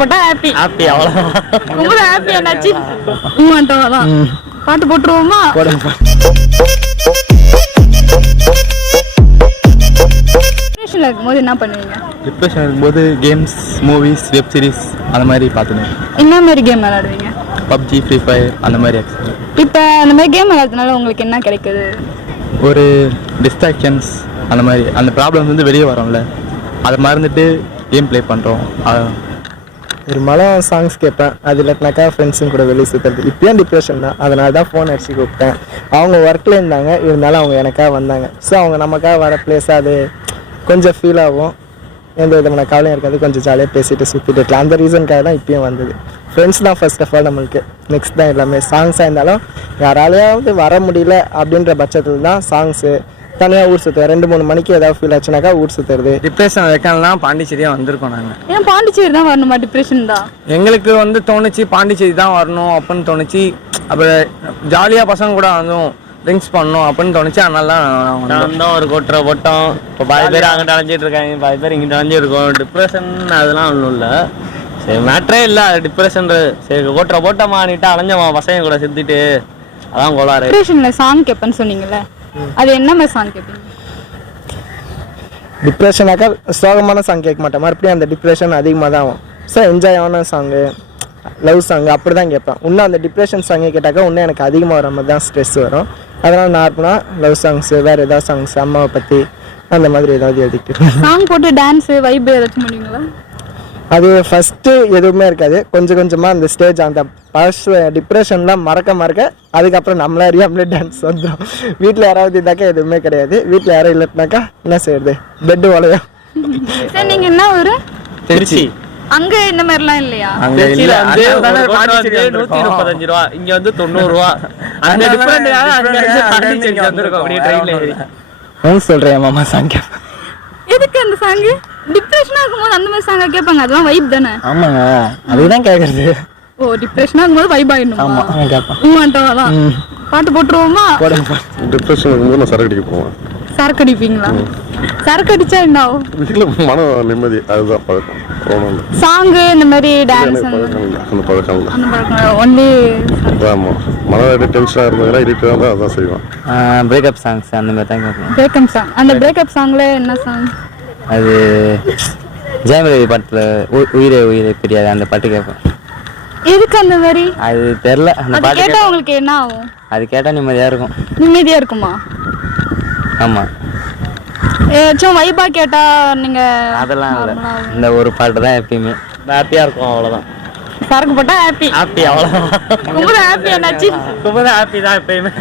போட்டா happy happy அவ்வளவுதான். ரொம்ப ஹாப்பி என்னாச்சு மாட்டோம். பாட்டு போட்டுருவோமா? டிப்ரெஷன்ல இருக்கும்போது என்ன பண்ணுவீங்க? டிப்ரெஷன் இருக்கும்போது கேம்ஸ், மூவிஸ், வெப் சீரிஸ் அந்த மாதிரி பார்த்துனேன். என்ன மாதிரி கேம் விளையாடுவீங்க? பப்ஜி, ஃப்ரீ ஃபயர் அந்த மாதிரி. இப்போ அந்த மாதிரி கேம் விளையாடுறதுனால உங்களுக்கு என்ன கிடைக்குது? ஒரு டிஸ்ட்ராக்ஷன்ஸ் அந்த மாதிரி, அந்த ப்ராப்ளம் வந்து வெளியே வரோம்ல, அதை மறந்துட்டு கேம் ப்ளே பண்ணுறோம். ஒரு மலம் சாங்ஸ் கேட்பேன். அது இல்லைனாக்கா ஃப்ரெண்ட்ஸுங்க கூட வெளியே சுற்றுறது. இப்போயும் டிப்ரெஷன் தான், அதனால தான் ஃபோன் அடிச்சு கூப்பிட்டேன். அவங்க ஒர்க்கில் இருந்தாங்க, இருந்தாலும் அவங்க எனக்காக வந்தாங்க. ஸோ அவங்க நமக்காக வர பிளேஸாக அது கொஞ்சம் ஃபீல் ஆகும். எந்த விதமான கவலையும் இருக்காது, கொஞ்சம் ஜாலியாக பேசிட்டு சுற்றிட்டு இருக்கலாம். அந்த ரீசனுக்காக தான் இப்போயும் வந்தது. ஃப்ரெண்ட்ஸ் தான் ஃபர்ஸ்ட் ஆஃப் ஆல் நம்மளுக்கு, நெக்ஸ்ட் தான் எல்லாமே. சாங்ஸாக இருந்தாலும் யாராலையாவது வர முடியல அப்படின்ற பட்சத்தில் தான் சாங்ஸு. தனியாக ஊர் சுற்றுவேன். 2-3 மணிக்கு ஏதாவது ஃபீல் ஆச்சுனாக்கா ஊர் சுற்றுறது. டிப்ரெஷன் வைக்கலாம் பாண்டிச்சேரியாக வந்திருக்கோம் நாங்கள். ஏன் பாண்டிச்சேரி தான் வரணுமா? டிப்ரெஷன் தான் எங்களுக்கு வந்து தோணுச்சு பாண்டிச்சேரி தான் வரணும் அப்படின்னு தோணுச்சு. அப்புறம் ஜாலியாக பசங்க கூட வந்தும் ட்ரிங்க்ஸ் பண்ணணும் அப்படின்னு தோணுச்சு. அதனால தான் ஒரு கொட்டுற போட்டோம். இப்போ பாதி பேர் அங்கிட்ட அலைஞ்சிட்டு இருக்காங்க, பாதி பேர் இங்கிட்ட அலைஞ்சிருக்கோம். டிப்ரெஷன் அதெல்லாம் ஒன்றும் இல்லை, சரி மேட்ரே இல்லை டிப்ரெஷன். சரி கொட்டுற போட்டோமானிட்டு அலைஞ்சமா பசங்க கூட சுற்றிட்டு, அதான் கோளாறு. டிப்ரெஷனில் சாங் கேட்பேன்னு சொன்னீங்கல்ல, அது என்ன மாதிரி சாங் கேட்பீங்க? டிப்ரெஷனாக்கா சோகமான சாங் கேட்க மாட்டேன். மறுபடியும் அந்த டிப்ரெஷன் அதிகமாக தான் ஆகும். ஸோ என்ஜாயான சாங்கு, லவ் சாங் அப்படி தான் கேட்பேன். இன்னும் அந்த டிப்ரெஷன் சாங்கை கேட்டாக்கா இன்னும் எனக்கு அதிகமாக வர மாதிரி தான் ஸ்ட்ரெஸ் வரும். அதனால் நார்மலாக லவ் சாங்ஸு, வேறு ஏதாவது சாங்ஸ், அம்மாவை பற்றி அந்த மாதிரி ஏதாவது எழுதிக்கிட்டு சாங் போட்டு டான்ஸு வைப் ஏதாச்சும் பண்ணுவீங்களா? அது ஃபஸ்ட்டு எதுவுமே இருக்காது. கொஞ்சம் கொஞ்சமாக அந்த ஸ்டேஜ், அந்த பர்ஸ் டிப்ரெஷன்லாம் மறக்க அதுக்கப்புறம் நம்மளே அறியாமலே டான்ஸ் வந்துடும். வீட்டில் யாராவது இருந்தாக்கா எதுவுமே கிடையாது. வீட்டில் யாரும் இல்லைனாக்கா என்ன செய்யறது, பெட்டு வளையும். சரி, நீங்கள் என்ன ஊர்? திருச்சி. அங்க இந்த மாதிரிலாம் இல்லையா? அங்க இல்ல, 135 ரூபா, இங்க வந்து 90 ரூபா. அந்த டிஃபரண்ட் பாண்டிச்சேரி வந்திருக்கோம் அப்படியே ட்ரெயின்ல ஏறி. சொல்றேன் மாமா சாங். எதுக்கு அந்த சாங்? டிப்ரெஷனா இருக்கும்போது அந்த மாதிரி சாங்க கேட்பாங்க, அதெல்லாம் வைப் தானே? ஆமாங்க, அதுதான் கேட்கறது. ஓ, டிப்ரெஷனா இருக்கும்போது வைப் ஆயிடணும். ஆமா கேட்பேன். மாட்டோம். பாட்டு போட்டுருவோமா? டிப்ரெஷன் இருக்கும்போது நான் சரக்கு அடிக்க போவேன். சரக்கு அடிப்பீங்களா? சரக்கு அடிச்சா என்ன ஆகும்? வீட்டில் மன நிம்மதி, அதுதான் பழக்கம். சாங்கு இந்த மாதிரி டான்ஸ் அந்த பழக்கம் இல்லை. அந்த பழக்கம் ஒன்லி. ஆமாம், மன டென்ஷனாக இருந்ததுன்னா இரிட்டேட்டாக தான் அதான் செய்வேன். பிரேக்கப் சாங்ஸ் அந்த மாதிரி தான் கேட்பேன். Breakup song. அந்த பிரேக்கப் சாங்ல என்ன சாங்? அது ஜெயமரவி பாட்டில் உயிரே உயிரே தெரியாது அந்த பாட்டு கேட்பேன். எதுக்கு அந்த மாதிரி? அது தெரியல, அந்த பாட்டு கேட்டா உங்களுக்கு என்ன ஆகும்? அது கேட்டால் நிம்மதியாக இருக்கும். நிம்மதியாக இருக்குமா? ஆமாம். ஏதாச்சும் வைபா கேட்டா நீங்க? அதெல்லாம் இல்லை, இந்த ஒரு பாட்டு தான் எப்பயுமே ஹாப்பியாக இருக்கும், அவ்வளோதான். சரக்கு போட்டா ஹாப்பி. ஹாப்பி அவ்வளோதான். குமுதா ஹாப்பி என்னாச்சு? குமுதா ஹாப்பி தான் எப்பயுமே.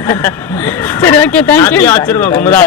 சரி, ஓகே, தேங்க்யூ. வச்சிருக்கோம் குமுதா.